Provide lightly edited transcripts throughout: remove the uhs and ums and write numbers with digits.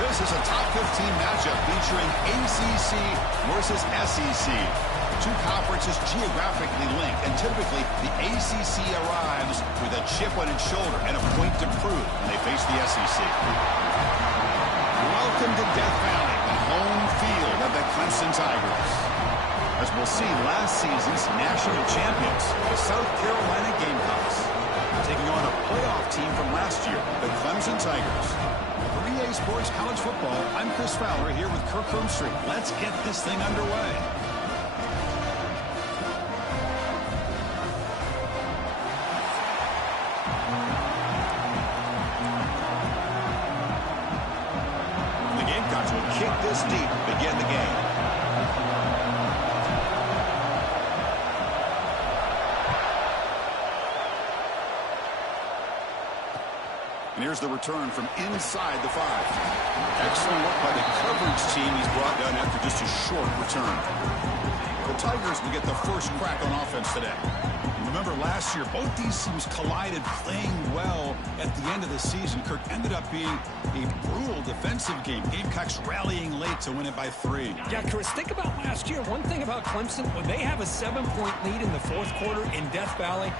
This is a top 15 matchup featuring ACC versus SEC. Two conferences geographically linked, and typically the ACC arrives with a chip on its shoulder and a point to prove when they face the SEC. Welcome to Death Valley, the home field of the Clemson Tigers. As we'll see, last season's national champions, the South Carolina Gamecocks, taking on a playoff team from last year, the Clemson Tigers. For EA Sports College Football, I'm Chris Fowler here with Kirk Street. Let's get this thing underway. The Gamecocks will kick this deep to begin the game. And here's the return from inside the 5. Excellent work by the coverage team he's brought down after just a short return. The Tigers will get the first crack on offense today. Remember last year, both these teams collided playing well at the end of the season. Kirk ended up being a brutal defensive game. Gamecocks rallying late to win it by 3. Yeah, Chris, think about last year. One thing about Clemson, when they have a 7-point lead in the fourth quarter in Death Valley,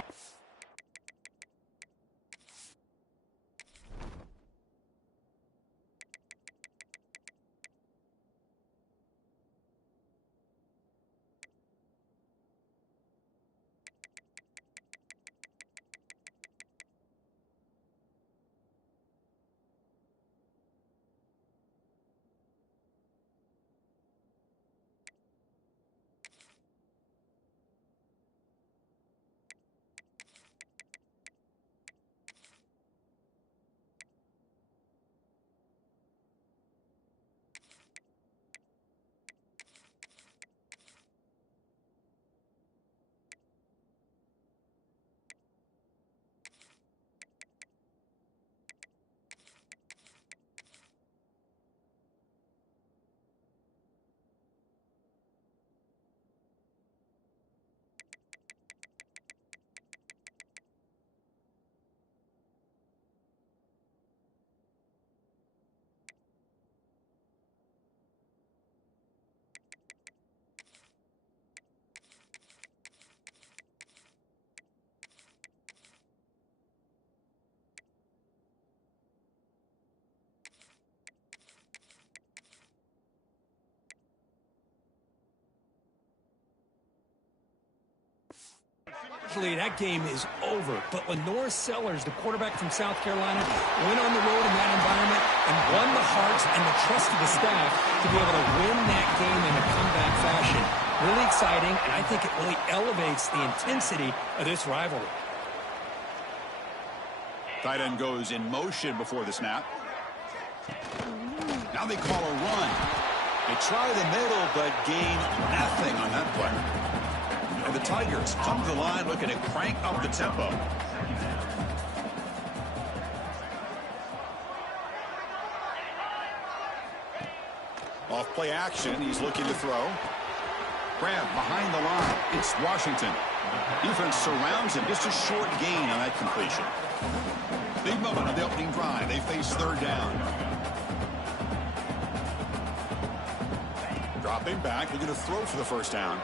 that game is over. But Lenore Sellers, the quarterback from South Carolina, went on the road in that environment and won the hearts and the trust of the staff to be able to win that game in a comeback fashion. Really exciting, and I think it really elevates the intensity of this rivalry. Tight end goes in motion before the snap. Now they call a run. They try the middle, but gain nothing on that play. And the Tigers come to the line looking to crank up the tempo. Off play action, he's looking to throw. Grab behind the line. It's Washington. Defense surrounds him. Just a short gain on that completion. Big moment of the opening drive. They face third down. Dropping back. They're going to throw for the first down.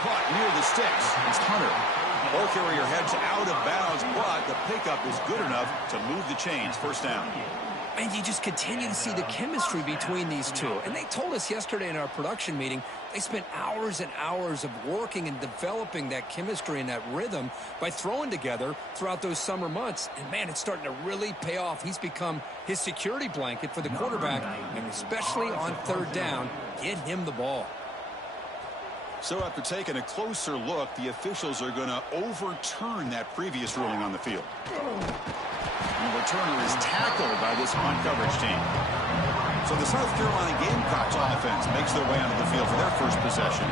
Caught near the sticks. It's Hunter. Ball carrier heads out of bounds, but the pickup is good enough to move the chains. First down. And you just continue to see the chemistry between these two. And they told us yesterday in our production meeting, they spent hours and hours of working and developing that chemistry and that rhythm by throwing together throughout those summer months. And, man, it's starting to really pay off. He's become his security blanket for the quarterback, and especially on third down, get him the ball. So after taking a closer look, the officials are going to overturn that previous ruling on the field. And the returner is tackled by this punt coverage team. So the South Carolina Gamecocks offense makes their way onto the field for their first possession.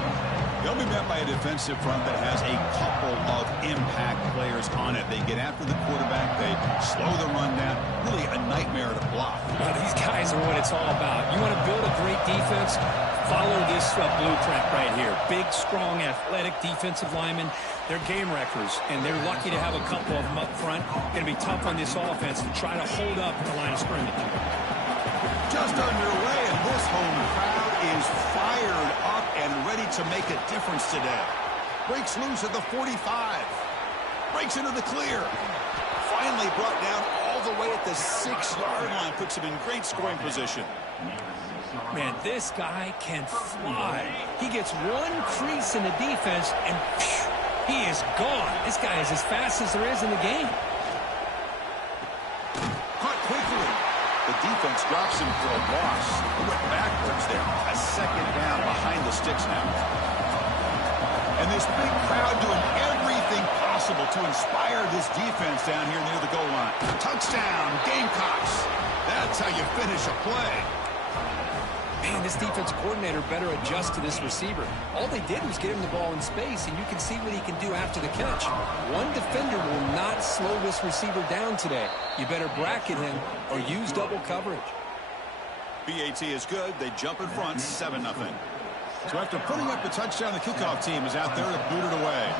They'll be met by a defensive front that has a couple of impact players on it. They get after the quarterback. They slow the run down. Really a nightmare to block. Well, these guys are what it's all about. You want to build a great defense? Follow this blueprint right here. Big, strong, athletic defensive linemen. They're game wreckers, and they're lucky to have a couple of them up front. Going to be tough on this offense to try to hold up at the line of scrimmage. Just underway, and this home crowd is fired up and ready to make a difference today. Breaks loose at the 45. Breaks into the clear. Finally brought down all the way at the 6-yard line. Puts him in great scoring position. Man, this guy can fly. He gets one crease in the defense, and phew, he is gone. This guy is as fast as there is in the game. Caught quickly. The defense drops him for a loss. He went backwards there. A second down behind the sticks now. And this big crowd doing everything possible to inspire this defense down here near the goal line. Touchdown, Gamecocks. That's how you finish a play. Man, this defense coordinator better adjust to this receiver. All they did was get him the ball in space, and you can see what he can do after the catch. One defender will not slow this receiver down today. You better bracket him or use double coverage. BAT is good. They jump in front, 7-0. So after putting up the touchdown, the kickoff team is out there to boot it away.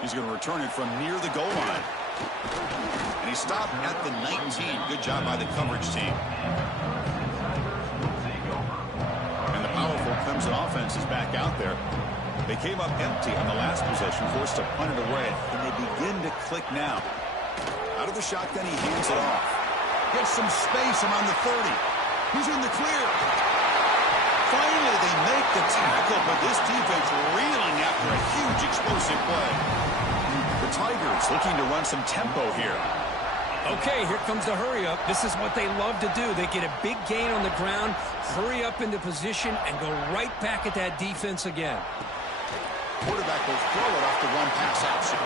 He's going to return it from near the goal line. And he stopped at the 19. Good job by the coverage team. And the powerful Clemson offense is back out there. They came up empty on the last possession, forced to punt it away. And they begin to click now. Out of the shotgun, he hands it off. Gets some space around the 30. He's in the clear. Finally, they make the tackle, but this defense reeling after a huge explosive play. The Tigers looking to run some tempo here. Okay, here comes the hurry up. This is what they love to do. They get a big gain on the ground, hurry up into position, and go right back at that defense again. Quarterback will throw it off the run pass option.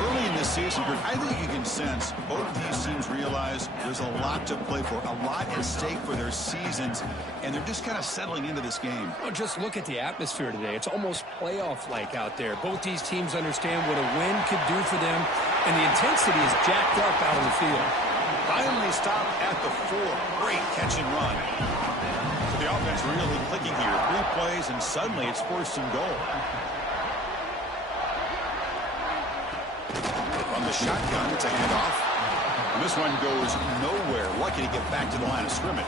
Early in this season, I think you can sense both of these teams realize there's a lot to play for, a lot at stake for their seasons, and they're just kind of settling into this game. Well, just look at the atmosphere today. It's almost playoff-like out there. Both these teams understand what a win could do for them, and the intensity is jacked up out on the field. Finally stopped at the 4. Great catch and run. So the offense really clicking here. 3 plays, and suddenly it's 1st and goal. On the shotgun, it's a handoff. And this one goes nowhere. Lucky to get back to the line of scrimmage.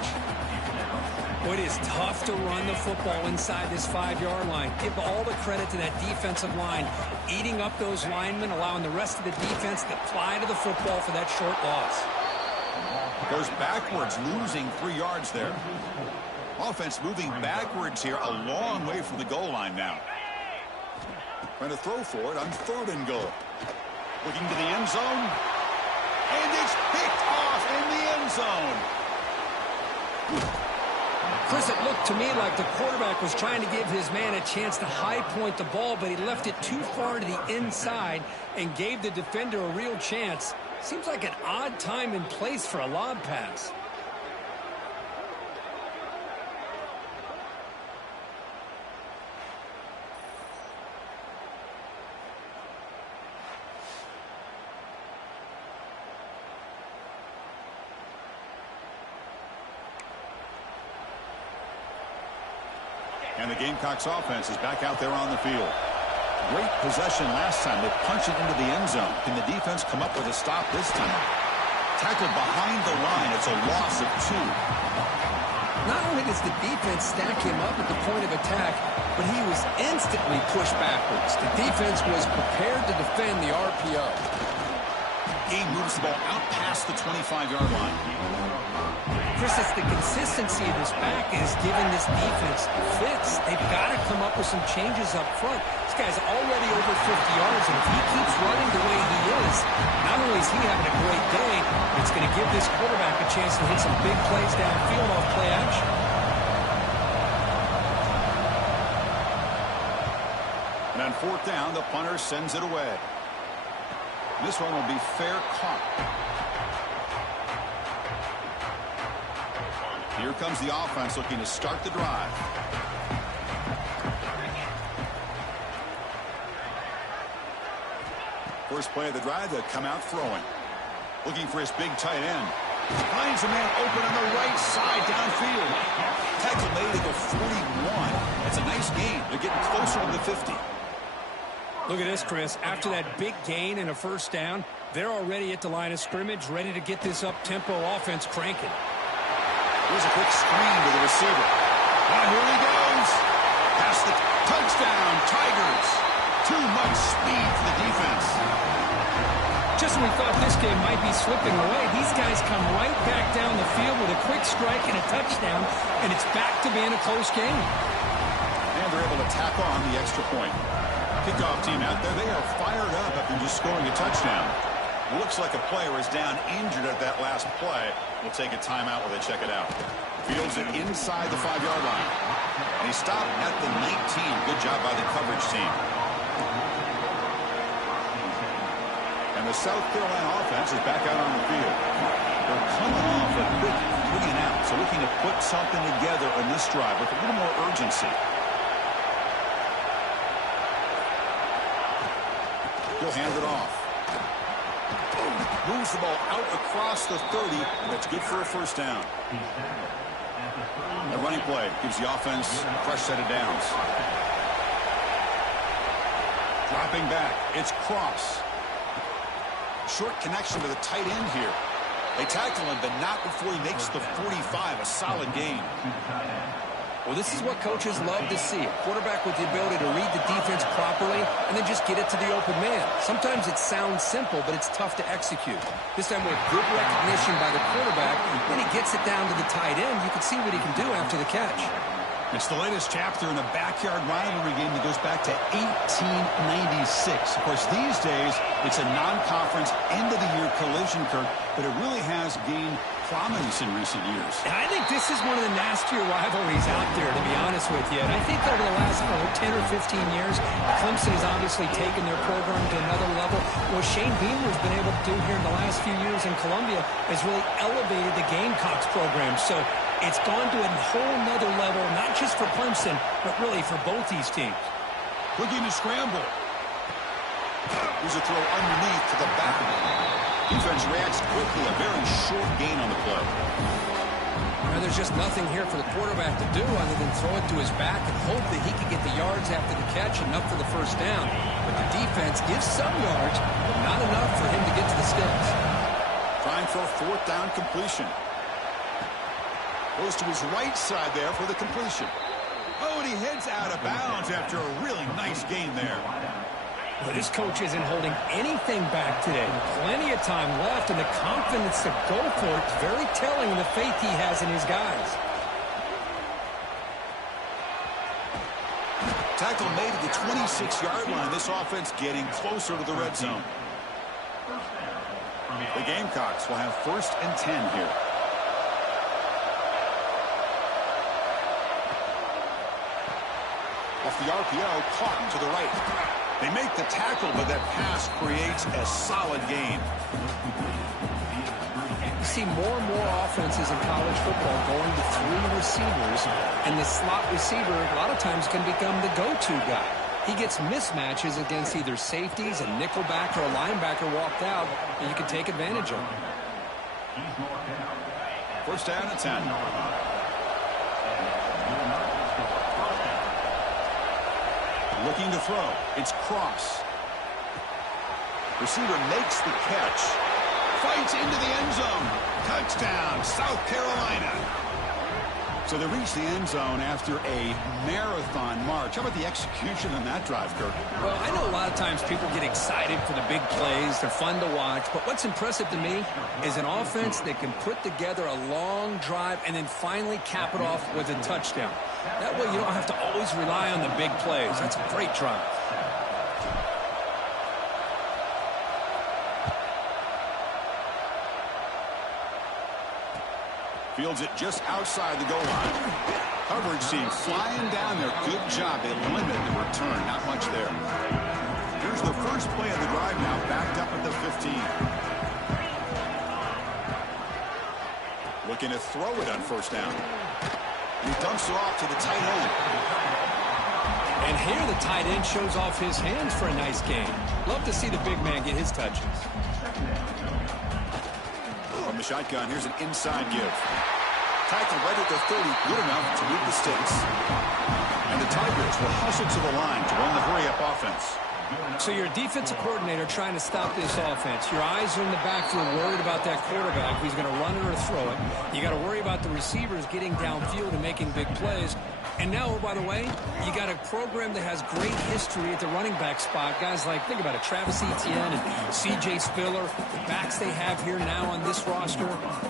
Well, it is tough to run the football inside this 5-yard line. Give all the credit to that defensive line, eating up those linemen, allowing the rest of the defense to fly to the football for that short loss. Goes backwards, losing 3 yards there. Offense moving backwards here, a long way from the goal line now. Trying to throw for it on 3rd and goal. Looking to the end zone. And it's picked off in the end zone. Chris, it looked to me like the quarterback was trying to give his man a chance to high point the ball, but he left it too far to the inside and gave the defender a real chance. Seems like an odd time and place for a lob pass. And the Gamecocks offense is back out there on the field. Great possession last time. They punch it into the end zone. Can the defense come up with a stop this time? Tackled behind the line. It's a loss of 2. Not only does the defense stack him up at the point of attack, but he was instantly pushed backwards. The defense was prepared to defend the RPO. Game moves the ball out past the 25-yard line. Chris, it's the consistency of this back is giving this defense fits. They've got to come up with some changes up front. This guy's already over 50 yards, and if he keeps running the way he is, not only is he having a great day, it's going to give this quarterback a chance to hit some big plays downfield off play action. And on 4th down, the punter sends it away. This one will be fair caught. Here comes the offense looking to start the drive. First play of the drive, they'll come out throwing. Looking for his big tight end. Finds a man open on the right side downfield. Tackle made at the 41. That's a nice gain. They're getting closer to the 50. Look at this, Chris. After that big gain and a first down, they're already at the line of scrimmage, ready to get this up-tempo offense cranking. Here's a quick screen to the receiver. And here he goes. Past the touchdown, Tigers. Too much speed for the defense. Just when we thought this game might be slipping away, these guys come right back down the field with a quick strike and a touchdown, and it's back to being a close game. And they're able to tack on the extra point. Kickoff team out there, they are fired up after just scoring a touchdown. It looks like a player is down injured at that last play. We'll take a timeout while they check it out. Fields it inside the 5-yard line. And he stopped at the 19. Good job by the coverage team. And the South Carolina offense is back out on the field. They're coming off a quick 3 and out, so looking to put something together in this drive with a little more urgency. He'll hand it off. Moves the ball out across the 30, and it's good for a first down. A running play gives the offense a fresh set of downs. Dropping back, it's Cross. Short connection to the tight end here. They tackle him, but not before he makes the 45, a solid gain. Well, this is what coaches love to see. A quarterback with the ability to read the defense properly and then just get it to the open man. Sometimes it sounds simple, but it's tough to execute. This time with good recognition by the quarterback, then he gets it down to the tight end. You can see what he can do after the catch. It's the latest chapter in a backyard rivalry game that goes back to 1896. Of course, these days, it's a non-conference, end-of-the-year collision, Kirk, but it really has gained prominence in recent years. And I think this is one of the nastier rivalries out there, to be honest with you. And I think over the last 10 or 15 years, Clemson has obviously taken their program to another level. What Shane Beamer's been able to do here in the last few years in Columbia has really elevated the Gamecocks program. So it's gone to a whole nother level, not just for Clemson, but really for both these teams. Looking to scramble. Here's a throw underneath to the back. Defense reacts quickly. A very short gain on the play. Now, there's just nothing here for the quarterback to do other than throw it to his back and hope that he can get the yards after the catch, enough for the first down. But the defense gives some yards, but not enough for him to get to the sticks. Trying for a 4th down completion. Goes to his right side there for the completion. Oh, and he heads out of bounds after a really nice gain there. Well, this coach isn't holding anything back today. Plenty of time left, and the confidence to go for it is very telling of the faith he has in his guys. Tackle made at the 26-yard line. This offense getting closer to the red zone. The Gamecocks will have 1st and 10 here. Off the RPO, caught to the right. They make the tackle, but that pass creates a solid gain. You see more and more offenses in college football going to 3 receivers, and the slot receiver a lot of times can become the go-to guy. He gets mismatches against either safeties, a nickelback, or a linebacker walked out, and you can take advantage of them. 1st down and 10. Looking to throw. It's Cross. Receiver makes the catch. Fights into the end zone. Touchdown, South Carolina. So they reach the end zone after a marathon march. How about the execution on that drive, Kirk? Well, I know a lot of times people get excited for the big plays. They're fun to watch. But what's impressive to me is an offense that can put together a long drive and then finally cap it off with a touchdown. That way you don't have to always rely on the big plays. That's a great drive. Fields it just outside the goal line. Coverage team flying down there. Good job. They limit the return. Not much there. Here's the first play of the drive now. Backed up at the 15. Looking to throw it on 1st down. And he dumps it off to the tight end. And here the tight end shows off his hands for a nice gain. Love to see the big man get his touches. From the shotgun, here's an inside give. Tackle right at the 30, good enough to move the sticks. And the Tigers will hustle to the line to run the hurry-up offense. So you're a defensive coordinator trying to stop this offense. Your eyes are in the backfield worried about that quarterback, if he's going to run it or throw it. You got to worry about the receivers getting downfield and making big plays. And now, oh, by the way, you got a program that has great history at the running back spot. Guys like, think about it, Travis Etienne and C.J. Spiller, the backs they have here now on this roster.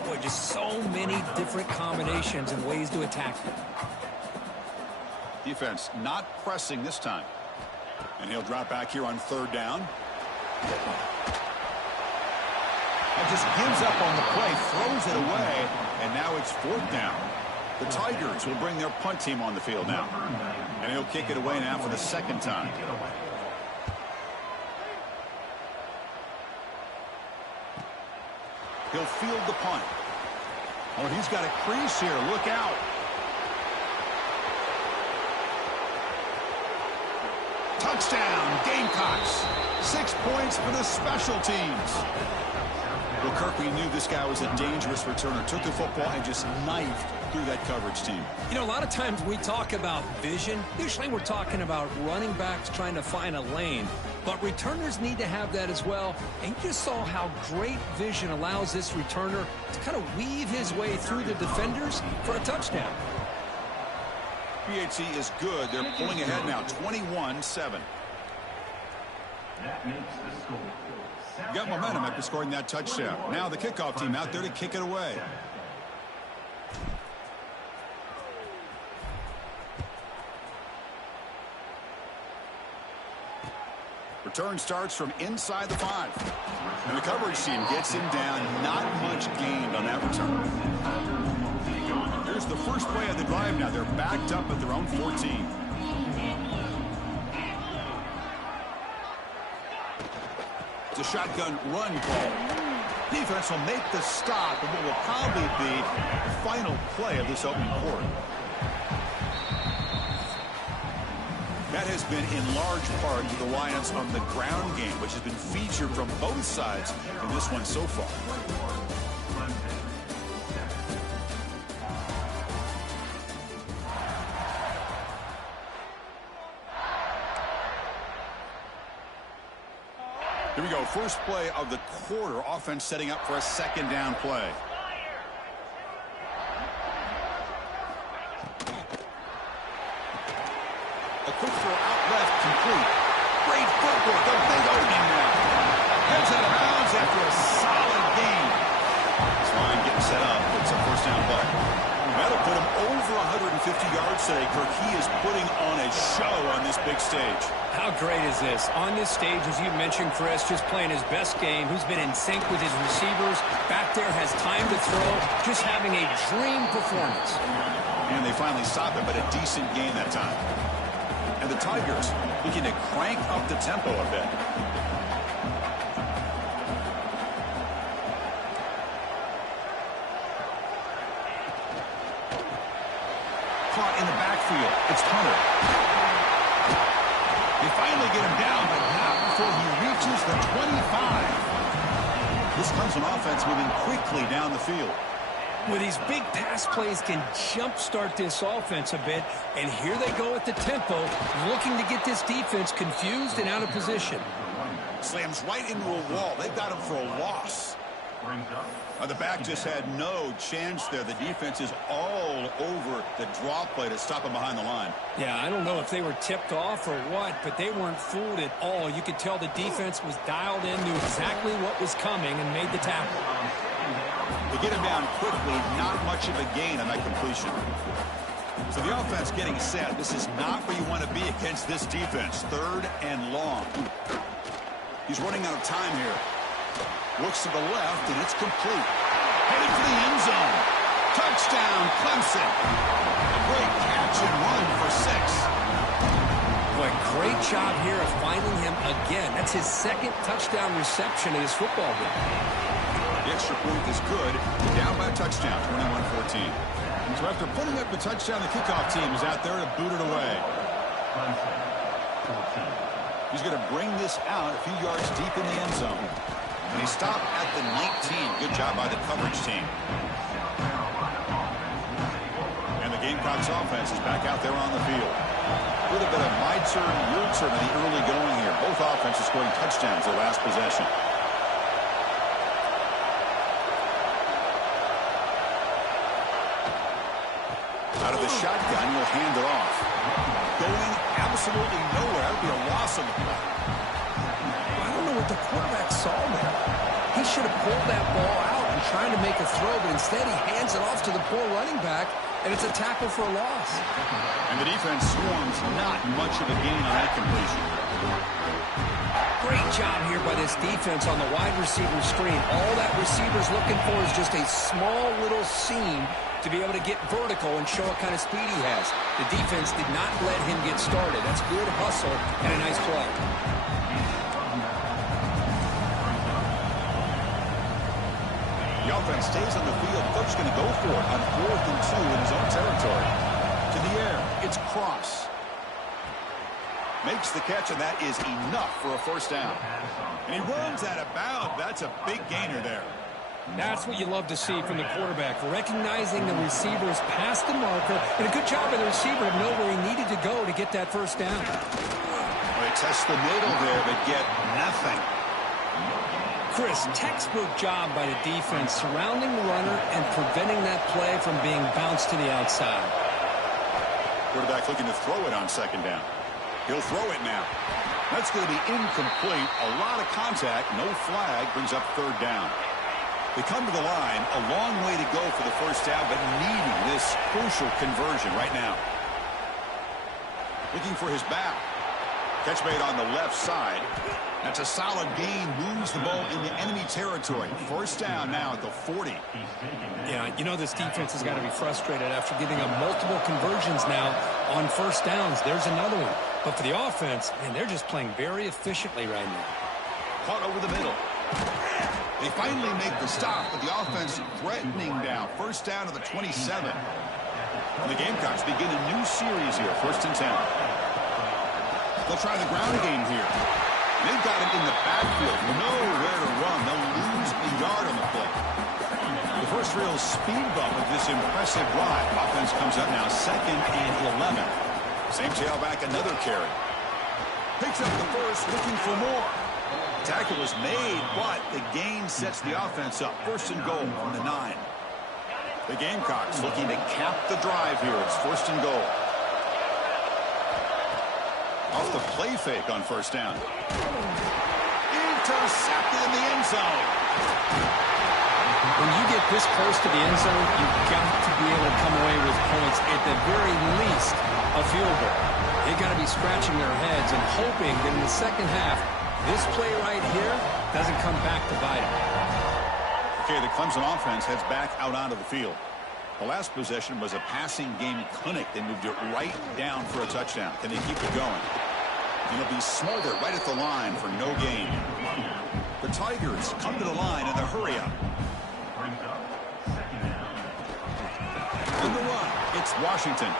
Boy, just so many different combinations and ways to attack them. Defense not pressing this time. And he'll drop back here on third down. And just gives up on the play, throws it away, and now it's fourth down. The Tigers will bring their punt team on the field now. And he'll kick it away now for the second time. He'll field the punt. Oh, he's got a crease here. Look out. Touchdown, Gamecocks. 6 points for the special teams. Well, Kirk, we knew this guy was a dangerous returner. Took the football and just knifed through that coverage team. You know, a lot of times we talk about vision. Usually we're talking about running backs trying to find a lane. But returners need to have that as well. And you just saw how great vision allows this returner to kind of weave his way through the defenders for a touchdown. PHC is good. They're pulling ahead now, 21-7. You got momentum after scoring that touchdown. Now the kickoff team out there to kick it away. Return starts from inside the 5. And the coverage team gets him down. Not much gained on that return. Here's the first play of the drive now. They're backed up at their own 14. It's a shotgun run call. Defense will make the stop of what will probably be the final play of this opening quarter. That has been in large part to the Lions on the ground game, which has been featured from both sides in this one so far. Here we go. First play of the quarter. Offense setting up for a second down play. A quick throw out left, complete. Great footwork, a big opening now. Heads out of bounds after a solid gain. This line getting set up. It's a first down play. That'll put him over 150 yards today, Kirk. He is putting on a show on this big stage. How great is this? On this stage, as you mentioned, Chris, just playing his best game. Who's been in sync with his receivers. Back there, has time to throw. Just having a dream performance. And they finally stop him, but a decent game that time. And the Tigers looking to crank up the tempo a bit. Caught in the backfield. It's Hunter. They finally get him down, but not before he reaches the 25. This Clemson offense moving quickly down the field. With these big pass plays can jumpstart this offense a bit. And here they go at the tempo, looking to get this defense confused and out of position. Slams right into a wall. They've got him for a loss. The back just had no chance there. The defense is all over the draw play to stop him behind the line. Yeah, I don't know if they were tipped off or what, but they weren't fooled at all. You could tell the defense was dialed in, knew exactly what was coming, and made the tackle. They get him down quickly, not much of a gain on that completion. So the offense getting set. This is not where you want to be against this defense. Third and long. He's running out of time here. Looks to the left, and it's complete. Headed for the end zone. Touchdown, Clemson. A great catch and run for 6. Boy, great job here of finding him again. That's his second touchdown reception in his football game. The extra point is good. Down by a touchdown, 21-14. So after putting up the touchdown, the kickoff team is out there to boot it away. He's going to bring this out a few yards deep in the end zone. And he stopped at the 19. Good job by the coverage team. And the Gamecocks offense is back out there on the field. A little bit of my turn, your turn in the early going here. Both offenses scoring touchdowns their last possession. Out of the shotgun, he'll hand it off. Going absolutely nowhere. That would be a loss of the play. I don't know what the quarterback saw there. He should have pulled that ball out and trying to make a throw, but instead he hands it off to the poor running back, and it's a tackle for a loss. And the defense swarms not much of a gain on that completion. Great job here by this defense on the wide receiver screen. All that receiver's looking for is just a small little seam to be able to get vertical and show what kind of speed he has. The defense did not let him get started. That's good hustle and a nice play. The offense stays on the field. Coach going to go for it on 4th and 2 in his own territory. To the air, it's Cross. Makes the catch, and that is enough for a first down. And he runs out of bounds. That's a big gainer there. That's what you love to see from the quarterback, recognizing the receivers past the marker, and a good job by the receiver to know where he needed to go to get that first down. Well, they test the middle there, but get nothing. Chris, textbook job by the defense surrounding the runner and preventing that play from being bounced to the outside. Quarterback looking to throw it on second down. He'll throw it now. That's going to be incomplete. A lot of contact, no flag, brings up third down. They come to the line, a long way to go for the first down, but needing this crucial conversion right now. Looking for his back. Catch made on the left side. That's a solid gain, moves the ball into enemy territory. First down now at the 40. Yeah, you know this defense has got to be frustrated after giving up multiple conversions now on first downs. There's another one. But for the offense, man, they're just playing very efficiently right now. Caught over the middle. They finally make the stop, but the offense threatening down. First down to the 27. And the Gamecocks begin a new series here, 1st and 10. They'll try the ground game here. They've got him in the backfield. Nowhere to run. They'll lose a yard on the play. The first real speed bump of this impressive drive. Offense comes up now 2nd and 11. Same tailback, another carry. Picks up the first, looking for more. Tackle is made, but the gain sets the offense up. 1st and goal from the 9. The Gamecocks looking to cap the drive here. It's 1st and goal. Off the play fake on first down. Intercepted in the end zone. When you get this close to the end zone, you've got to be able to come away with points, at the very least, a field goal. They've got to be scratching their heads and hoping that in the second half, this play right here doesn't come back to bite them. Okay, the Clemson offense heads back out onto the field. The last possession was a passing game clinic. They moved it right down for a touchdown. Can they keep it going? And it'll be smothered right at the line for no gain. The Tigers come to the line in the hurry-up. On the run, it's Washington.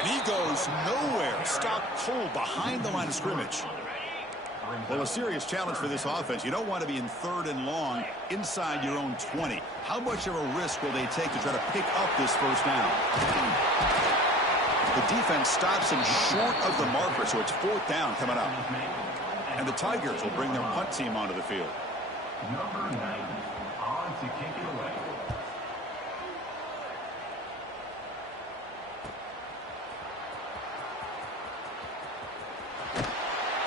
And he goes nowhere. Stopped cold behind the line of scrimmage. Well, a serious challenge for this offense. You don't want to be in 3rd and long inside your own 20. How much of a risk will they take to try to pick up this first down? The defense stops him short of the marker, so it's 4th down coming up. And the Tigers will bring their punt team onto the field. Number 90 on to kick it away.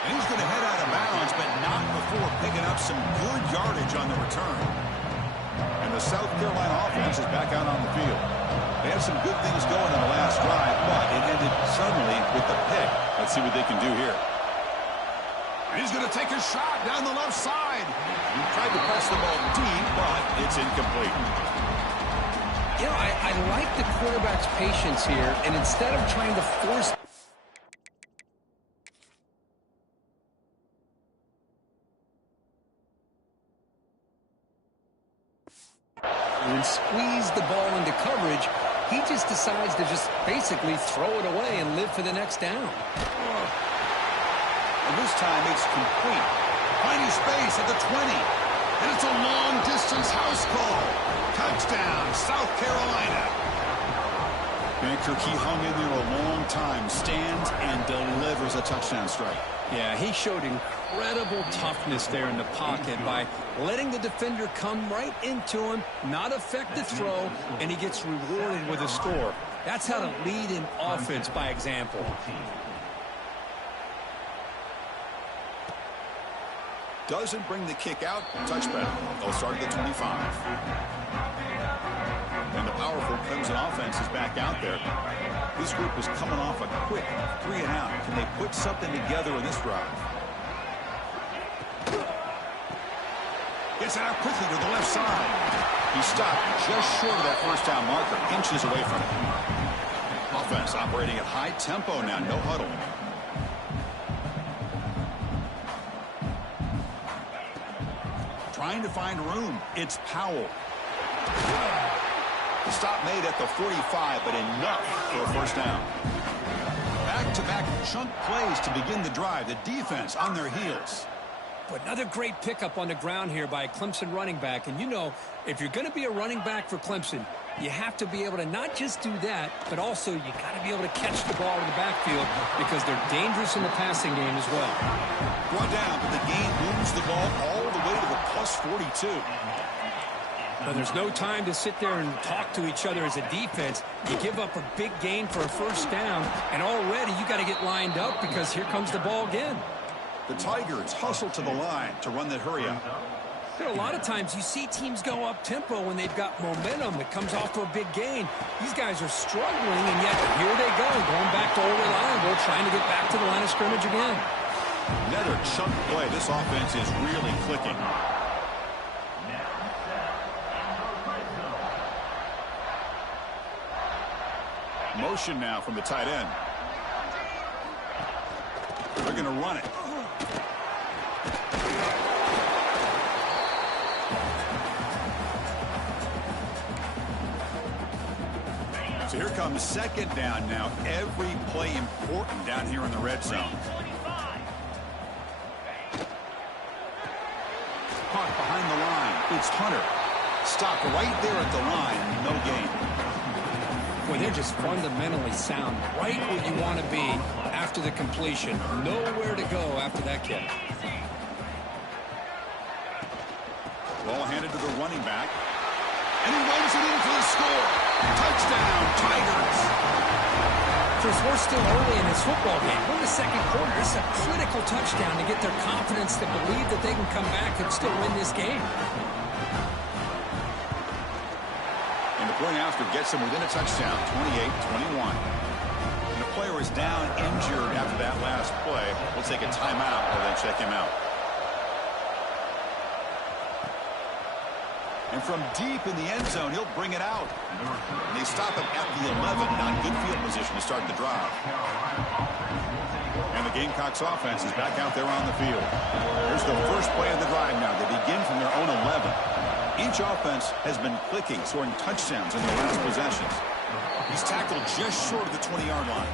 And he's going to head out of bounds, but not before picking up some good yardage on the return. And the South Carolina offense is back out on the field. They had some good things going in the last drive, but it ended suddenly with the pick. Let's see what they can do here. And he's going to take a shot down the left side. He tried to press the ball deep, but it's incomplete. You know, I like the quarterback's patience here, and instead of trying to force and squeeze the ball into coverage, he just decides to just basically throw it away and live for the next down. And this time it's complete. Finding space at the 20. And it's a long-distance house call. Touchdown, South Carolina. Kirk, he hung in there a long time, stands and delivers a touchdown strike. Yeah, he showed incredible toughness there in the pocket by letting the defender come right into him, not affect the throw, and he gets rewarded with a score. That's how to lead in offense by example. Doesn't bring the kick out. Touchback. They'll start at the 25. And the powerful Clemson offense is back out there. This group is coming off a quick 3-and-out. Can they put something together in this drive? Gets it out quickly to the left side. He stopped just short of that first down marker, inches away from it. Offense operating at high tempo now, no huddle. Trying to find room. It's Powell. Stop made at the 45, but enough for a first down. Back-to-back chunk plays to begin the drive. The defense on their heels. But another great pickup on the ground here by a Clemson running back. And you know, if you're going to be a running back for Clemson, you have to be able to not just do that, but also you got to be able to catch the ball in the backfield because they're dangerous in the passing game as well. Brought down, but the game moves the ball all the way to the plus 42. But there's no time to sit there and talk to each other as a defense. You give up a big gain for a first down, and already you got to get lined up because here comes the ball again. The Tigers hustle to the line to run that hurry up. You know, a lot of times you see teams go up-tempo when they've got momentum. It comes off to a big gain. These guys are struggling, and yet here they go, going back to old reliable, trying to get back to the line of scrimmage again. Another chunk play. This offense is really clicking. Motion now from the tight end. They're going to run it. So here comes second down now. Every play important down here in the red zone. Caught behind the line. It's Hunter. Stopped right there at the line. No gain. Boy, they're just fundamentally sound, right where you want to be after the completion. Nowhere to go after that kick. Ball handed to the running back. And he runs it in for the score. Touchdown, Tigers. Chris, we're still early in this football game. We're in the second quarter. This is a critical touchdown to get their confidence to believe that they can come back and still win this game. And the point after gets them within a touchdown, 28-21. And the player is down injured after that last play. We'll take a timeout or then check him out. And from deep in the end zone, he'll bring it out. And they stop him at the 11, not good field position to start the drive. And the Gamecocks offense is back out there on the field. Here's the first play of the drive now. They begin from their own 11. Each offense has been clicking, scoring touchdowns in their last possessions. He's tackled just short of the 20-yard line.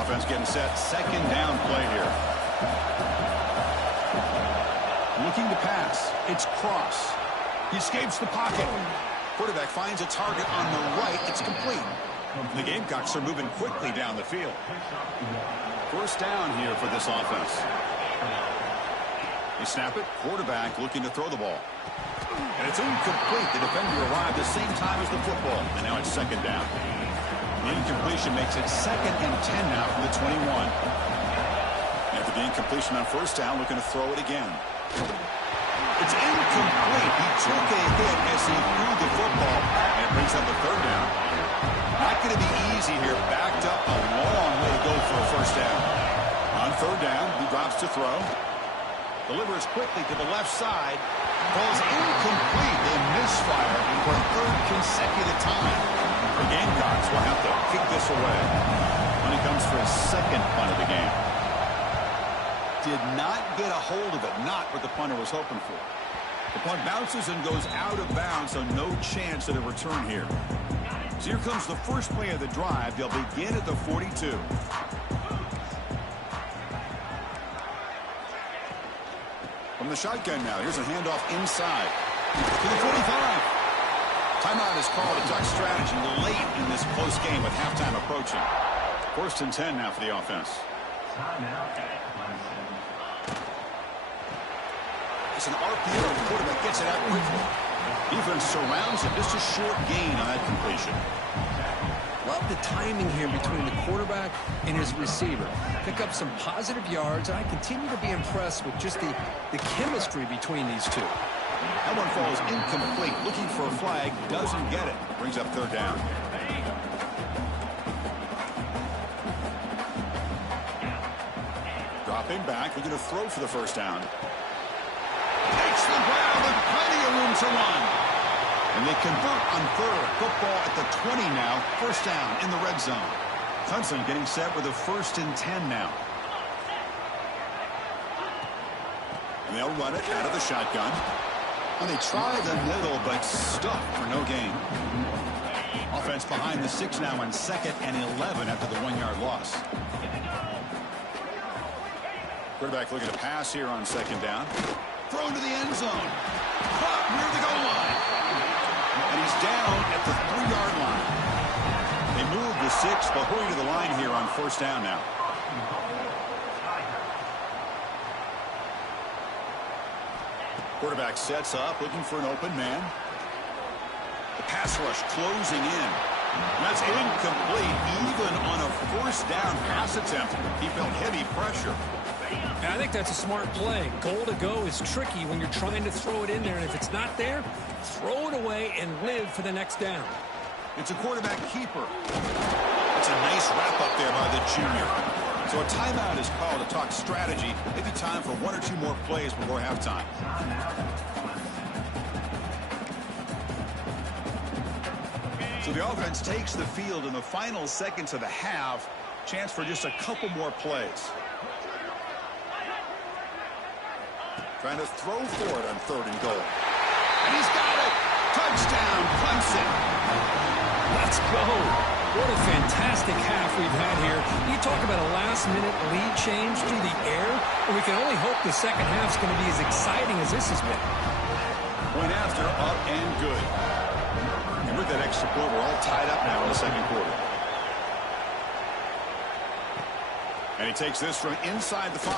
Offense getting set. Second down play here. Looking to pass. It's Cross. He escapes the pocket. Quarterback finds a target on the right. It's complete. The Gamecocks are moving quickly down the field. First down here for this offense. They snap it. Quarterback looking to throw the ball. And it's incomplete. The defender arrived the same time as the football. And now it's second down. The incompletion makes it 2nd and 10 now from the 21. After the incompletion on first down, looking to throw it again. It's incomplete. He took a hit as he threw the football, and it brings up the third down. Not going to be easy here. Backed up a long way to go for a first down. On third down, he drops to throw. Delivers quickly to the left side. Falls incomplete. They misfire for a third consecutive time. The Gamecocks will have to kick this away when it comes for his second punt of the game. Did not get a hold of it. Not what the punter was hoping for. The punt bounces and goes out of bounds, so no chance at a return here. So here comes the first play of the drive. They'll begin at the 42. From the shotgun now, here's a handoff inside to the 45. Timeout is called. A duck strategy late in this close game with halftime approaching. 1st and 10 now for the offense. Timeout at Clemson. It's an RPO. The quarterback gets it out quickly. Defense surrounds him. Just a short gain on that completion. Love the timing here between the quarterback and his receiver. Pick up some positive yards, and I continue to be impressed with just the chemistry between these two. That one falls incomplete. Looking for a flag. Doesn't get it. Brings up 3rd down. Dropping back. Looking to throw for the 1st down. Takes the grab with plenty of room to run. And they convert on 3rd. Football at the 20 now. 1st down in the red zone. Clemson getting set with a 1st and 10 now. And they'll run it out of the shotgun. And they try the middle, but stuck for no gain. Offense behind the 6 now on 2nd and 11 after the 1-yard loss. Quarterback looking to pass here on 2nd down. Thrown to the end zone. Caught near the goal line. And he's down at the 3-yard line. They move the 6, but hurry to the line here on 1st down now. Quarterback sets up, looking for an open man. The pass rush closing in. And that's incomplete, even on a 1st down pass attempt. He felt heavy pressure. I think that's a smart play. Goal to go is tricky when you're trying to throw it in there, and if it's not there, throw it away and live for the next down. It's a quarterback keeper. It's a nice wrap up there by the junior. So a timeout is called to talk strategy. Maybe time for 1 or 2 more plays before halftime. So the offense takes the field in the final seconds of the half. Chance for just a couple more plays. Trying to throw for it on 3rd and goal. And he's got it. Touchdown, Clemson. Let's go. What a fantastic half we've had here. You talk about a last-minute lead change through the air, and we can only hope the second half's going to be as exciting as this has been. Point after, up and good. And with that extra point, we're all tied up now in the 2nd quarter. And he takes this from inside the 5.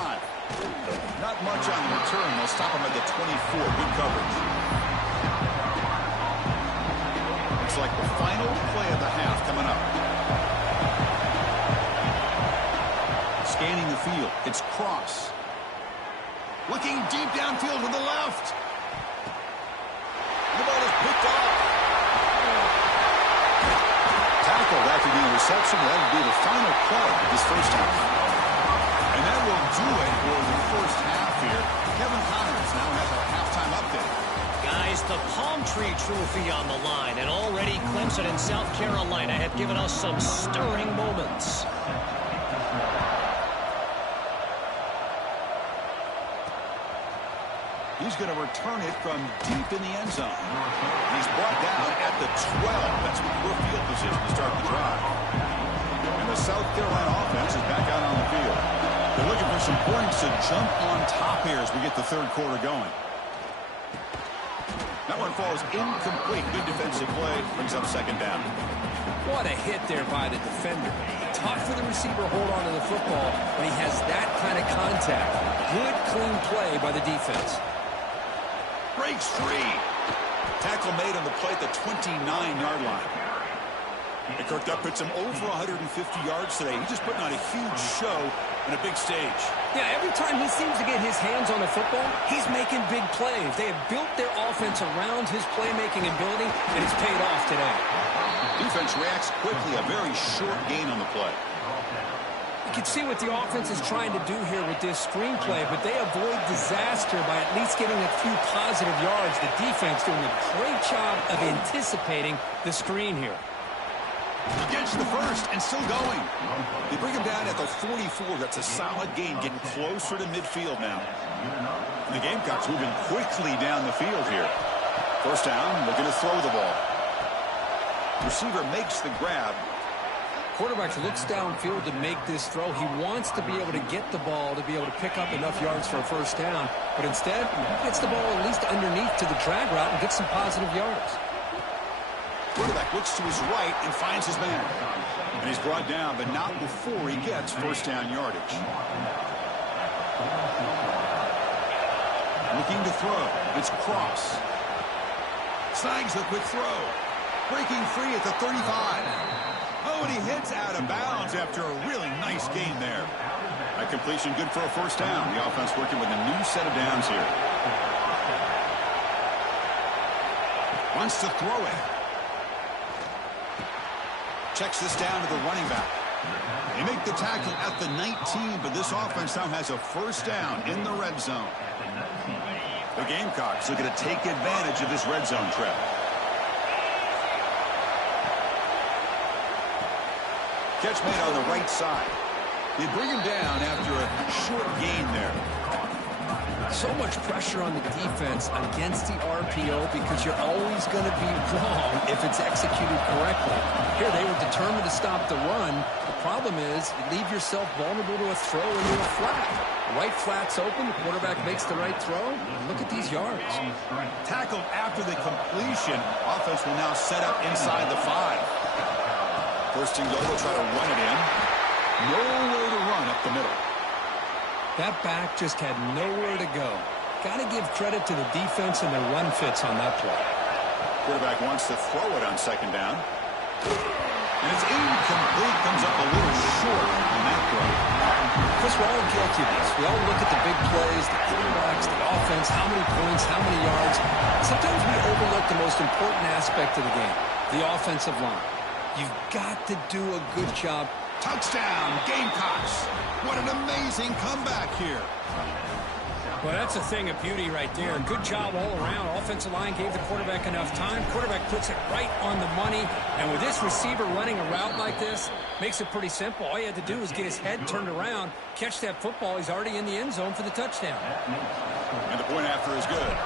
Not much on the return. They'll stop him at the 24. Good coverage. Looks like the final play of the half coming up. Scanning the field. It's Cross. Looking deep downfield to the left. The ball is picked up. Tackled after the interception. That would be the final play of this 1st half. And that will do it for the 1st half here. Kevin Connors now has our halftime update. Guys, the Palm Tree Trophy on the line, and already Clemson and South Carolina have given us some stirring moments. He's going to return it from deep in the end zone. He's brought down at the 12. That's poor field position to start the drive. And the South Carolina offense is back out on the field. They're looking for some points to jump on top here as we get the 3rd quarter going. That one falls incomplete. Good defensive play. Brings up 2nd down. What a hit there by the defender. Tough for the receiver to hold on to the football when he has that kind of contact. Good, clean play by the defense. Breaks free. Tackle made on the play at the 29-yard line. And Kirk Duck puts him over 150 yards today. He's just putting on a huge show on a big stage. Yeah, every time he seems to get his hands on the football, he's making big plays. They have built their offense around his playmaking ability, and it's paid off today. Defense reacts quickly. A very short gain on the play. You can see what the offense is trying to do here with this screenplay, but they avoid disaster by at least getting a few positive yards. The defense doing a great job of anticipating the screen here. He gets the 1st and still going. They bring him down at the 44. That's a solid gain, getting closer to midfield now. And the Gamecocks moving quickly down the field here. 1st down, looking to throw the ball. Receiver makes the grab. Quarterback looks downfield to make this throw. He wants to be able to get the ball to be able to pick up enough yards for a 1st down. But instead, he gets the ball at least underneath to the drag route and gets some positive yards. Quarterback looks to his right and finds his man. And he's brought down, but not before he gets first down yardage. Looking to throw. It's Cross. Snags the quick throw. Breaking free at the 35. Oh, and he hits out of bounds after a really nice gain there. That completion good for a first down. The offense working with a new set of downs here. Wants to throw it. Checks this down to the running back. They make the tackle at the 19, but this offense now has a first down in the red zone. The Gamecocks looking to take advantage of this red zone trap. Catch made on the right side. They bring him down after a short gain there. So much pressure on the defense against the RPO because you're always going to be wrong if it's executed correctly. Here, they were determined to stop the run. The problem is you leave yourself vulnerable to a throw into a flat. Right flat's open. The quarterback makes the right throw. Look at these yards. Tackled after the completion. Offense will now set up inside the 5. First and goal, will try to run it in. Nowhere to run up the middle. That back just had nowhere to go. Got to give credit to the defense and their run fits on that play. Quarterback wants to throw it on second down. And it's incomplete. Comes up a little short on that throw. Chris, we're all guilty of this. We all look at the big plays, the quarterbacks, the offense, how many points, how many yards. Sometimes we overlook the most important aspect of the game, the offensive line. You've got to do a good job. Touchdown, Gamecocks. What an amazing comeback here. Well, that's a thing of beauty right there. Good job all around. Offensive line gave the quarterback enough time. Quarterback puts it right on the money. And with this receiver running a route like this, makes it pretty simple. All you had to do was get his head turned around, catch that football. He's already in the end zone for the touchdown. And the point after is good.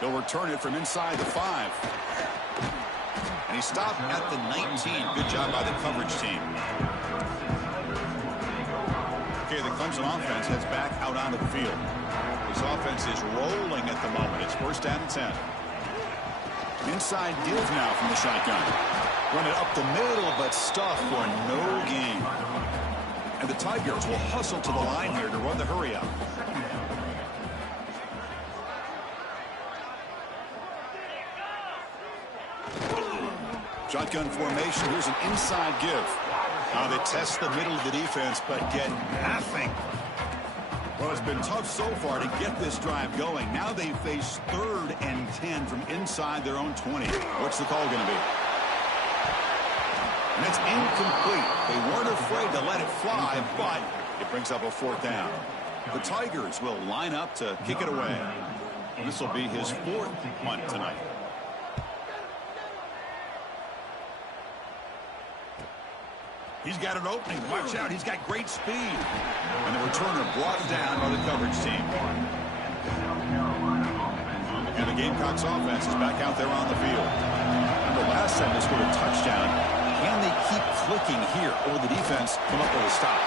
They'll return it from inside the 5. And he stopped at the 19. Good job by the coverage team. Okay, the Clemson offense heads back out onto the field. This offense is rolling at the moment. It's first down and 10. Inside give now from the shotgun. Run it up the middle, but stuffed for no gain. And the Tigers will hustle to the line here to run the hurry up. Shotgun formation. Here's an inside give. Now they test the middle of the defense, but get nothing. Well, it's been tough so far to get this drive going. Now they face 3rd and 10 from inside their own 20. What's the call going to be? And it's incomplete. They weren't afraid to let it fly, but it brings up a 4th down. The Tigers will line up to kick it away. This will be his 4th punt tonight. He's got an opening. Watch out. He's got great speed. And the returner brought down by the coverage team. And the Gamecocks offense is back out there on the field. Remember last time they scored a touchdown. Can they keep clicking here? Or the defense come up with a stop?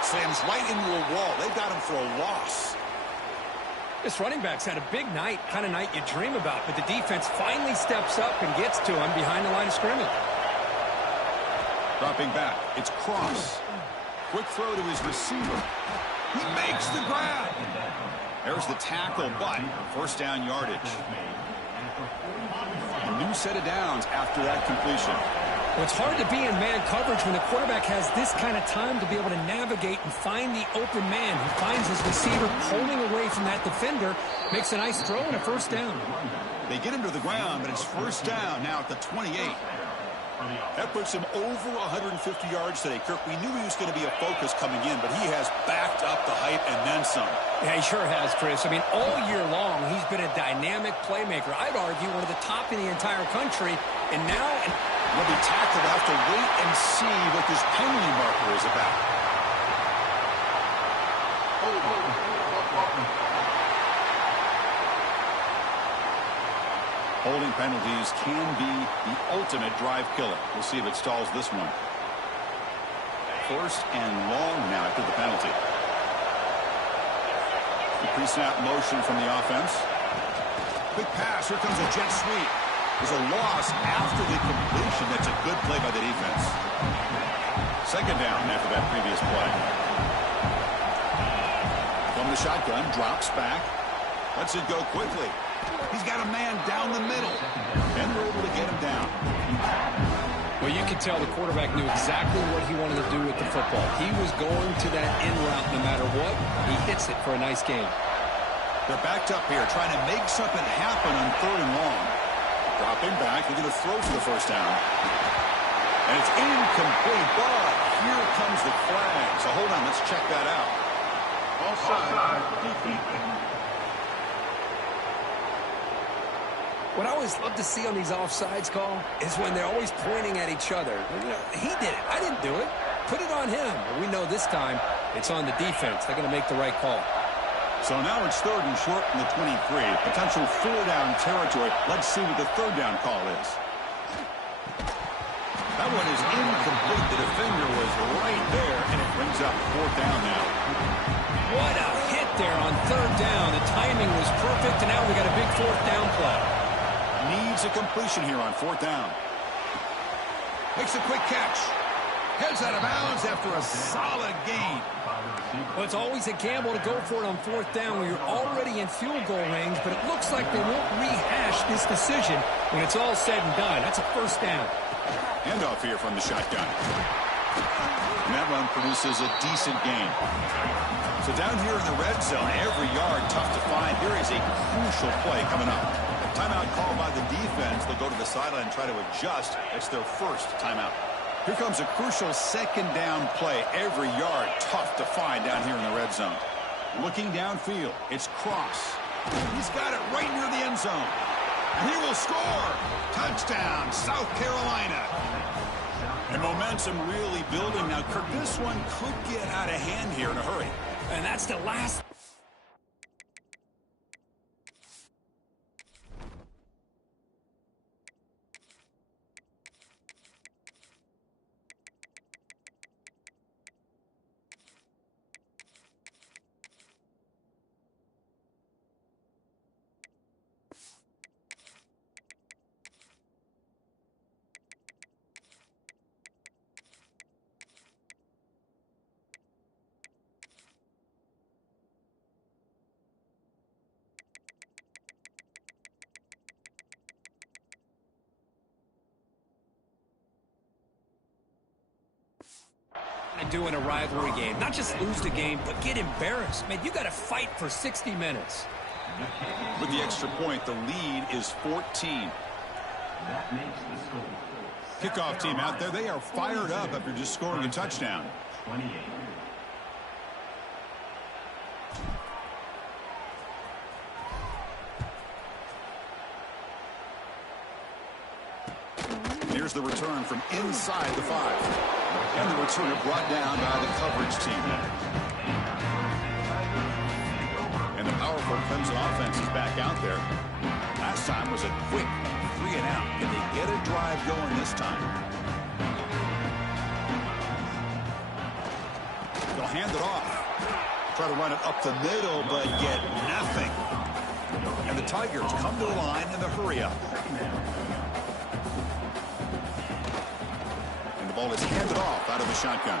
Slams right into a wall. They've got him for a loss. This running back's had a big night, kind of night you dream about. But the defense finally steps up and gets to him behind the line of scrimmage. Dropping back, it's Cross. Quick throw to his receiver. He makes the grab. There's the tackle, but first down yardage. A new set of downs after that completion. Well, it's hard to be in man coverage when the quarterback has this kind of time to be able to navigate and find the open man. He finds his receiver pulling away from that defender, makes a nice throw and a first down. They get him to the ground, but it's first down now at the 28. That puts him over 150 yards today. Kirk, we knew he was going to be a focus coming in, but he has backed up the hype and then some. Yeah, he sure has, Chris. I mean, all year long, he's been a dynamic playmaker. I'd argue one of the top in the entire country. And now... Will be tackled. Have to wait and see what this penalty marker is about. Holding penalties can be the ultimate drive killer. We'll see if it stalls this one. First and long now after the penalty. The pre-snap motion from the offense. Quick pass. Here comes a jet sweep. There's a loss after the completion. That's a good play by the defense. Second down after that previous play. From the shotgun, drops back. Lets it go quickly. He's got a man down the middle. And we're able to get him down. Well, you could tell the quarterback knew exactly what he wanted to do with the football. He was going to that in route no matter what. He hits it for a nice gain. They're backed up here, trying to make something happen on 3rd and long. Dropping back, they're going to throw for the first down. And it's incomplete, but here comes the flag. So hold on, let's check that out. Offside. What I always love to see on these offsides call is when they're always pointing at each other. You know, he did it. I didn't do it. Put it on him. But we know this time it's on the defense. They're going to make the right call. So now it's 3rd and short from the 23. Potential 4-down territory. Let's see what the 3rd down call is. That one is incomplete. The defender was right there, and it brings up 4th down now. What a hit there on 3rd down. The timing was perfect, and now we got a big 4th down play. Needs a completion here on 4th down. Makes a quick catch. Heads out of bounds after a solid gain. Well, it's always a gamble to go for it on 4th down when you're already in field goal range, but it looks like they won't rehash this decision when it's all said and done. That's a 1st down. Handoff here from the shotgun. And that run produces a decent gain. So down here in the red zone, every yard tough to find. Here is a crucial play coming up. Timeout called by the defense. They'll go to the sideline and try to adjust. It's their first timeout. Here comes a crucial 2nd down play. Every yard tough to find down here in the red zone. Looking downfield, it's Cross. He's got it right near the end zone. And he will score. Touchdown, South Carolina. And momentum really building. Now, Kirk, this one could get out of hand here in a hurry. And that's the last. Do in a rivalry game. Not just lose the game, but get embarrassed. Man, you got to fight for 60 minutes. With the extra point, the lead is 14. That makes the score. Kickoff team out there, they are fired up after just scoring a touchdown. 28. Here's the return from inside the 5. And the returner brought down by the coverage team. And the powerful Clemson offense is back out there. Last time was a quick 3-and-out. Can they get a drive going this time? They'll hand it off. Try to run it up the middle, but get nothing. And the Tigers come to the line in the hurry-up. Ball is handed off out of the shotgun.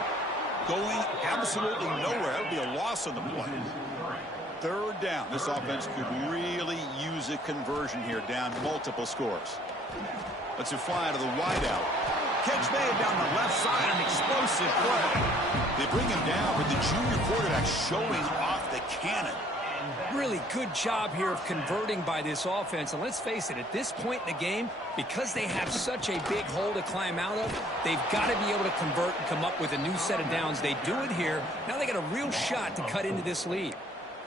Going absolutely nowhere. That would be a loss on the play. 3rd down. This offense could really use a conversion here, down multiple scores. Let's it fly to the wideout. Catch made down the left side, an explosive play. They bring him down, but the junior quarterback showing off the cannon. Really good job here of converting by this offense. And let's face it, at this point in the game, because they have such a big hole to climb out of, they've got to be able to convert and come up with a new set of downs. They do it here. Now they got a real shot to cut into this lead.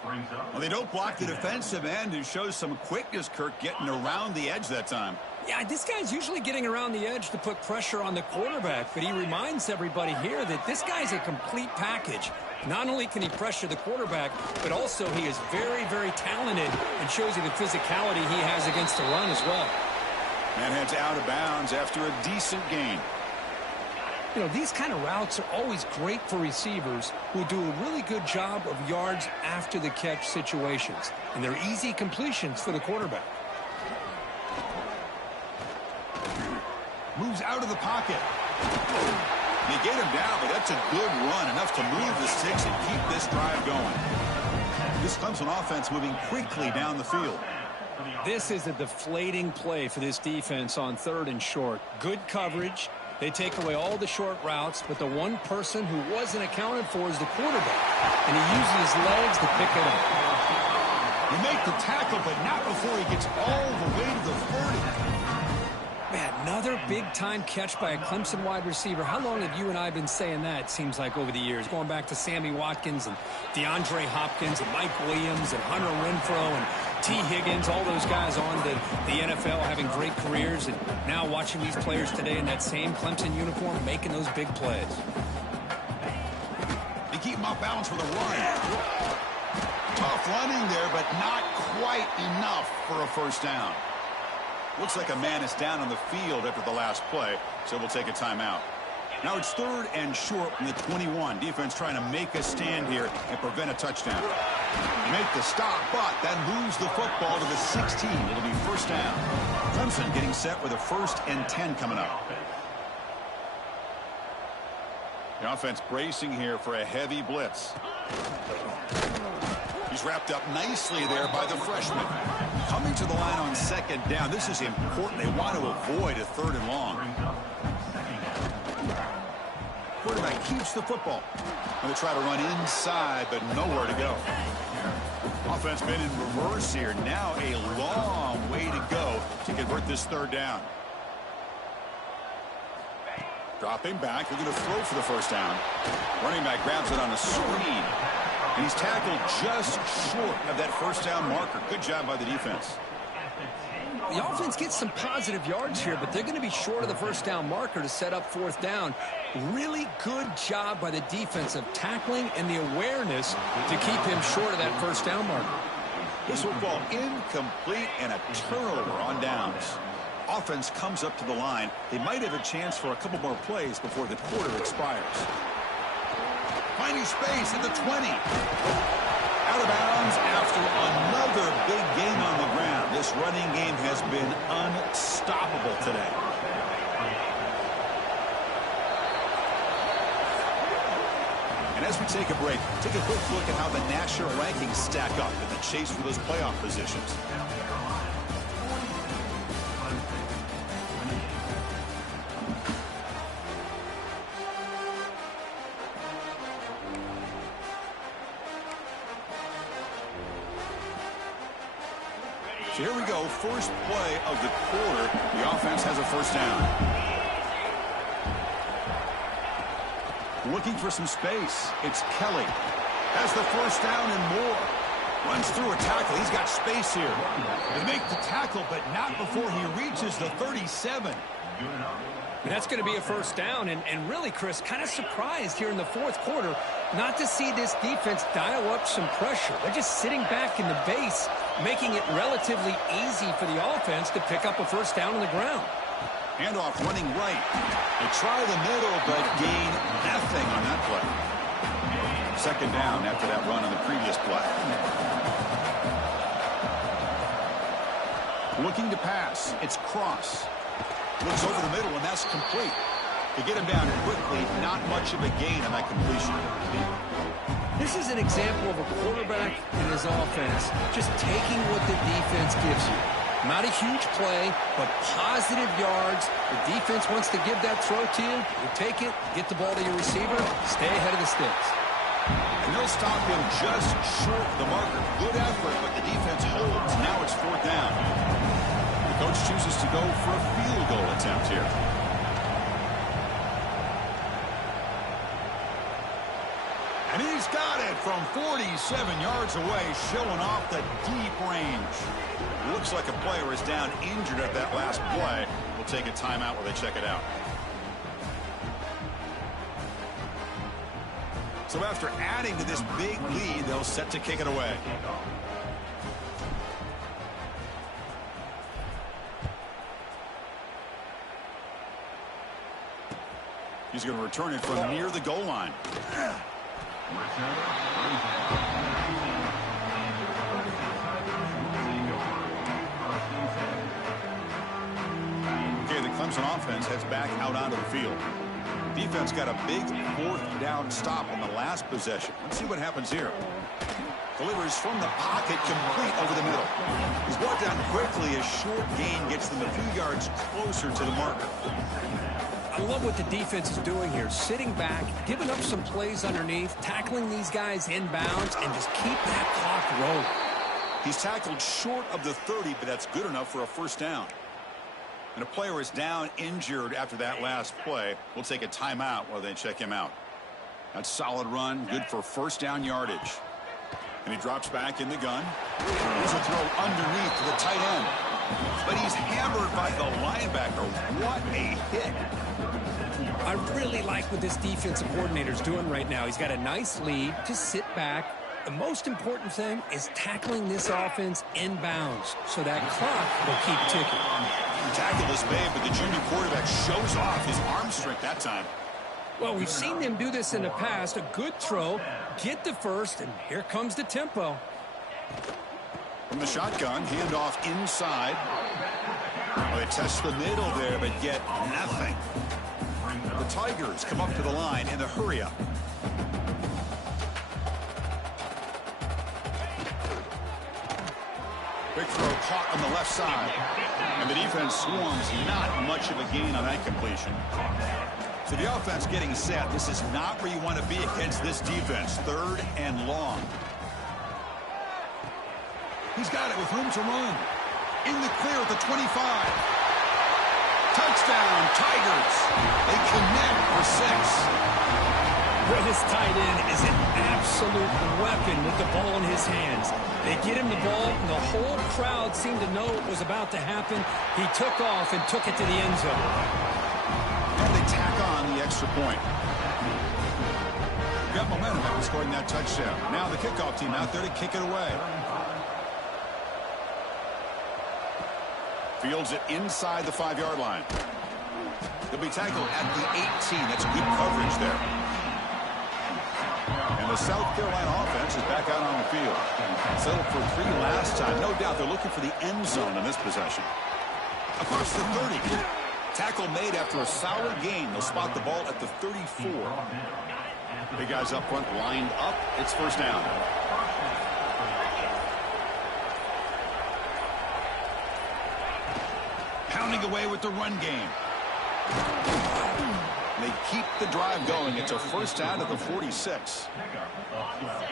Well, they don't block the defensive end, who shows some quickness, Kirk, getting around the edge that time. Yeah, this guy's usually getting around the edge to put pressure on the quarterback, but he reminds everybody here that this guy's a complete package. Not only can he pressure the quarterback, but also he is very, very talented and shows you the physicality he has against the run as well. And heads out of bounds after a decent gain. You know, these kind of routes are always great for receivers who do a really good job of yards after the catch situations. And they're easy completions for the quarterback. Moves out of the pocket. You get him down, but that's a good run, enough to move the sticks and keep this drive going. This Clemson offense moving quickly down the field. This is a deflating play for this defense on 3rd and short. Good coverage. They take away all the short routes, but the one person who wasn't accounted for is the quarterback. And he uses his legs to pick it up. You make the tackle, but not before he gets all the way to the 30. Man, another big-time catch by a Clemson wide receiver. How long have you and I been saying that, seems like, over the years? Going back to Sammy Watkins and DeAndre Hopkins and Mike Williams and Hunter Renfrow and T. Higgins, all those guys on the NFL having great careers, and now watching these players today in that same Clemson uniform making those big plays. They keep him off balance with a run. Tough running there, but not quite enough for a first down. Looks like a man is down on the field after the last play, so we'll take a timeout. Now it's 3rd and short from the 21. Defense trying to make a stand here and prevent a touchdown. Make the stop, but then lose the football to the 16. It'll be first down. Clemson getting set with a 1st and 10 coming up. The offense bracing here for a heavy blitz. He's wrapped up nicely there by the freshman. Coming to the line on 2nd down. This is important. They want to avoid a 3rd and long. Quarterback keeps the football. Going to try to run inside, but nowhere to go. Offense been in reverse here. Now a long way to go to convert this 3rd down. Dropping back. Looking to throw for the first down. Running back grabs it on a screen. And he's tackled just short of that first down marker. Good job by the defense. The offense gets some positive yards here, but they're going to be short of the first down marker to set up 4th down. Really good job by the defense of tackling and the awareness to keep him short of that first down marker. This will fall incomplete and a turnover on downs. Offense comes up to the line. They might have a chance for a couple more plays before the quarter expires. Finding space at the 20. Out of bounds after another big game on the ground. This running game has been unstoppable today. And as we take a break, take a quick look at how the national rankings stack up in the chase for those playoff positions. So here we go, first play of the quarter. The offense has a first down. Looking for some space. It's Kelly. Has the first down and more. Runs through a tackle. He's got space here. They make the tackle, but not before he reaches the 37. And that's going to be a first down. And really, Chris, kind of surprised here in the 4th quarter not to see this defense dial up some pressure. They're just sitting back in the base, making it relatively easy for the offense to pick up a first down on the ground. Handoff running right. They try the middle, but gain nothing on that play. 2nd down after that run on the previous play. Looking to pass. It's Cross. Looks over the middle, and that's complete. To get him down quickly, not much of a gain on that completion. This is an example of a quarterback and his offense just taking what the defense gives you. Not a huge play, but positive yards. The defense wants to give that throw to you. You take it, get the ball to your receiver, stay ahead of the sticks. And they'll stop him just short of the marker. Good effort, but the defense holds. Now it's 4th down. The coach chooses to go for a field goal attempt here. And he's got it from 47 yards away, showing off the deep range. Looks like a player is down injured at that last play. We'll take a timeout while they check it out. So after adding to this big lead, they'll set to kick it away. You He's going to return it from near the goal line. Okay, the Clemson offense heads back out onto the field. Defense got a big fourth down stop on the last possession. Let's see what happens here. Delivers from the pocket, complete over the middle. He's brought down quickly. A short gain gets them a few yards closer to the marker. I love what the defense is doing here. Sitting back, giving up some plays underneath, tackling these guys inbounds, and just keep that clock rolling. He's tackled short of the 30, but that's good enough for a first down. And a player is down injured after that last play. We'll take a timeout while they check him out. That's a solid run, good for first down yardage. And he drops back in the gun. Here's a throw underneath to the tight end. But he's hammered by the linebacker. What a hit. I really like what this defensive coordinator is doing right now. He's got a nice lead. Just sit back. The most important thing is tackling this offense inbounds so that clock will keep ticking. Tackle this big, but the junior quarterback shows off his arm strength that time. Well, we've seen them do this in the past. A good throw, get the first, and here comes the tempo. From the shotgun, handoff inside. Well, they test the middle there, but get nothing. The Tigers come up to the line in the hurry-up. Big throw caught on the left side. And the defense swarms, not much of a gain on that completion. So the offense getting set. This is not where you want to be against this defense. Third and long. He's got it with room to run. In the clear at the 25. Touchdown, Tigers. They connect for 6. Well, this tight end is an absolute weapon with the ball in his hands. They get him the ball, and the whole crowd seemed to know what was about to happen. He took off and took it to the end zone. And they tack on the extra point. Got momentum after scoring that touchdown. Now the kickoff team out there to kick it away. Fields it inside the 5-yard line. He'll be tackled at the 18. That's good coverage there. And the South Carolina offense is back out on the field. Settled for 3 last time. No doubt they're looking for the end zone in this possession. Across the 30. Tackle made after a solid gain. They'll spot the ball at the 34. Big guys up front lined up. It's first down. Pounding away with the run game. They keep the drive going. It's a first down at the 46.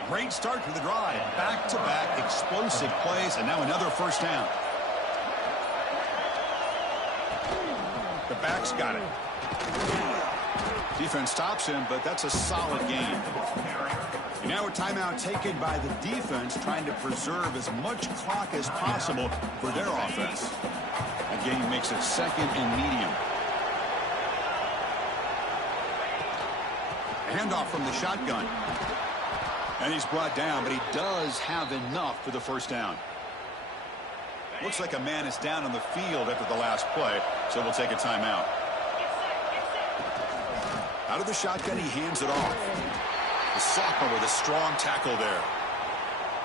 Great start to the drive. Back-to-back explosive plays, and now another first down. The back's got it. Defense stops him, but that's a solid gain. And now a timeout taken by the defense, trying to preserve as much clock as possible for their offense. That gain makes it second and medium. Handoff from the shotgun. And he's brought down, but he does have enough for the first down. Looks like a man is down on the field after the last play, so we'll take a timeout. Out of the shotgun, he hands it off. The sophomore with a strong tackle there.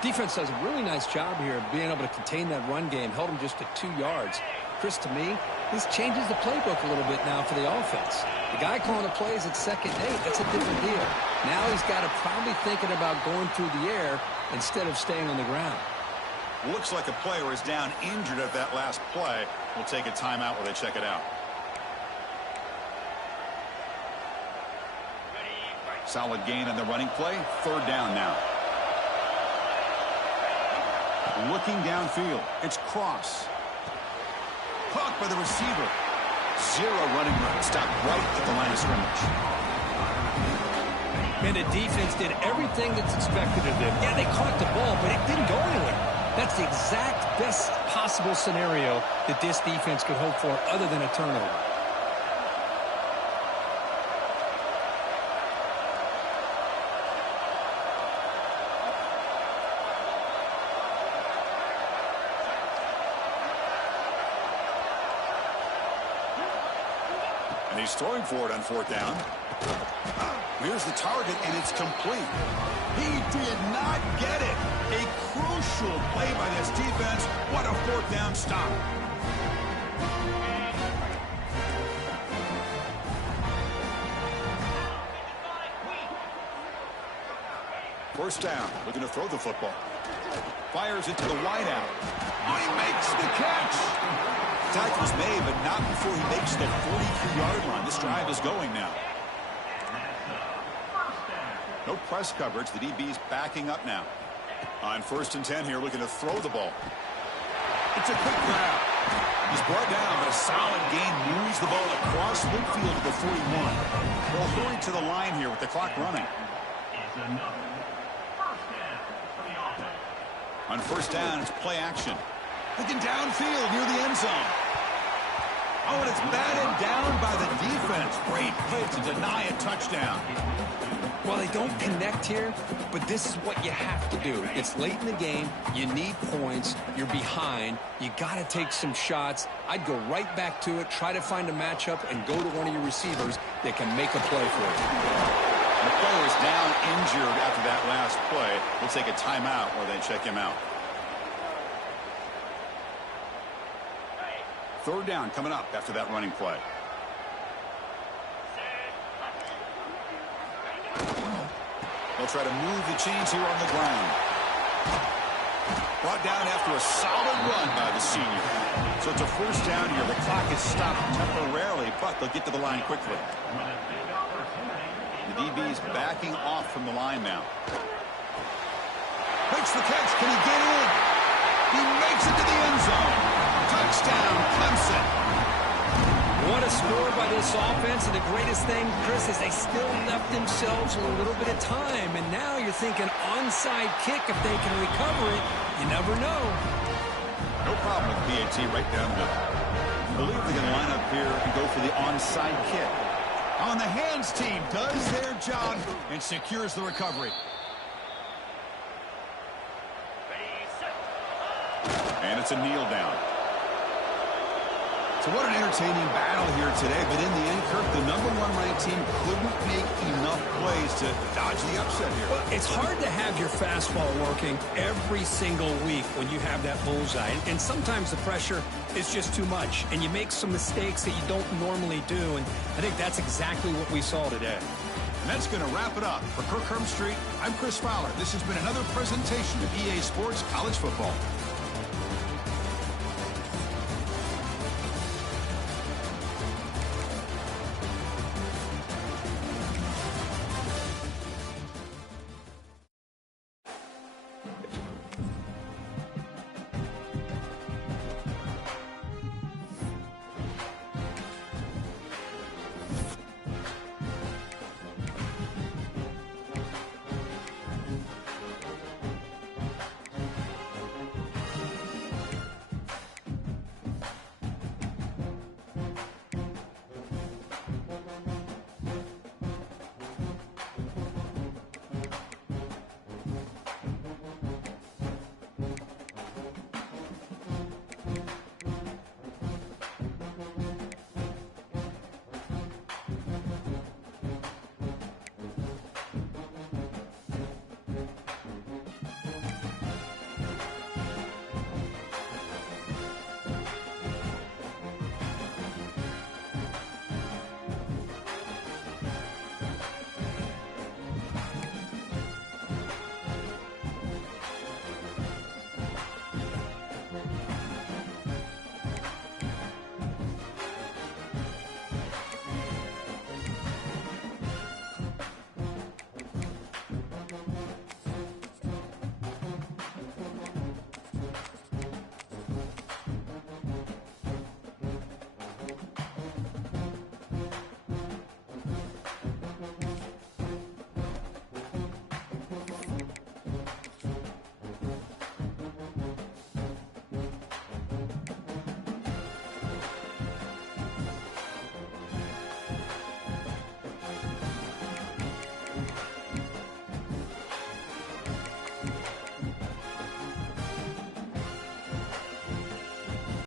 Defense does a really nice job here of being able to contain that run game. Held him just to 2 yards. Chris, to me, this changes the playbook a little bit now for the offense. The guy calling the plays at second and 8, that's a different deal. Now he's got to probably thinking about going through the air instead of staying on the ground. Looks like a player is down injured at that last play. We'll take a timeout while they check it out. Solid gain on the running play. Third down now. Looking downfield. It's Cross. Caught by the receiver. Zero running room. Stopped right at the line of scrimmage. And the defense did everything that's expected of them. Yeah, they caught the ball, but it didn't go anywhere. That's the exact best possible scenario that this defense could hope for other than a turnover. And he's throwing for it on fourth down. Here's the target, and it's complete. He did not get it. A crucial play by this defense. What a fourth down stop. First down, looking to throw the football. Fires it to the wideout. Oh, he makes the catch. Tackle's made, but not before he makes the 43-yard line. This drive is going now. No press coverage. The DB's backing up now. On 1st and 10 here, looking to throw the ball. It's a quick grab. He's brought down, but a solid gain moves the ball across midfield to the 41. They'll hurry to the line here with the clock running. On 1st down, it's play action. Looking downfield near the end zone. Oh, and it's batted down by the defense. Great play to deny a touchdown. Well, they don't connect here, but this is what you have to do. It's late in the game. You need points. You're behind. You got to take some shots. I'd go right back to it, try to find a matchup, and go to one of your receivers that can make a play for you. The player is down injured after that last play. We'll take a timeout while they check him out. 3rd down coming up after that running play. They'll try to move the chains here on the ground. Brought down after a solid run by the senior. So it's a 1st down here. The clock is stopped temporarily, but they'll get to the line quickly. The DB's backing off from the line now. Makes the catch. Can he get in? He makes it to the end zone. Touchdown, Clemson. What a score by this offense, and the greatest thing, Chris, is they still left themselves a little bit of time, and now you're thinking onside kick if they can recover it. You never know. No problem with PAT right down the middle. I believe they're going to line up here and go for the onside kick. On the hands team does their job and secures the recovery. And it's a kneel down. So what an entertaining battle here today, but in the end, Kirk, the #1 ranked team couldn't make enough plays to dodge the upset here. Well, it's hard to have your fastball working every single week when you have that bullseye. And sometimes the pressure is just too much, and you make some mistakes that you don't normally do. And I think that's exactly what we saw today. And that's going to wrap it up. For Kirk Herbstreit, I'm Chris Fowler. This has been another presentation of EA Sports College Football.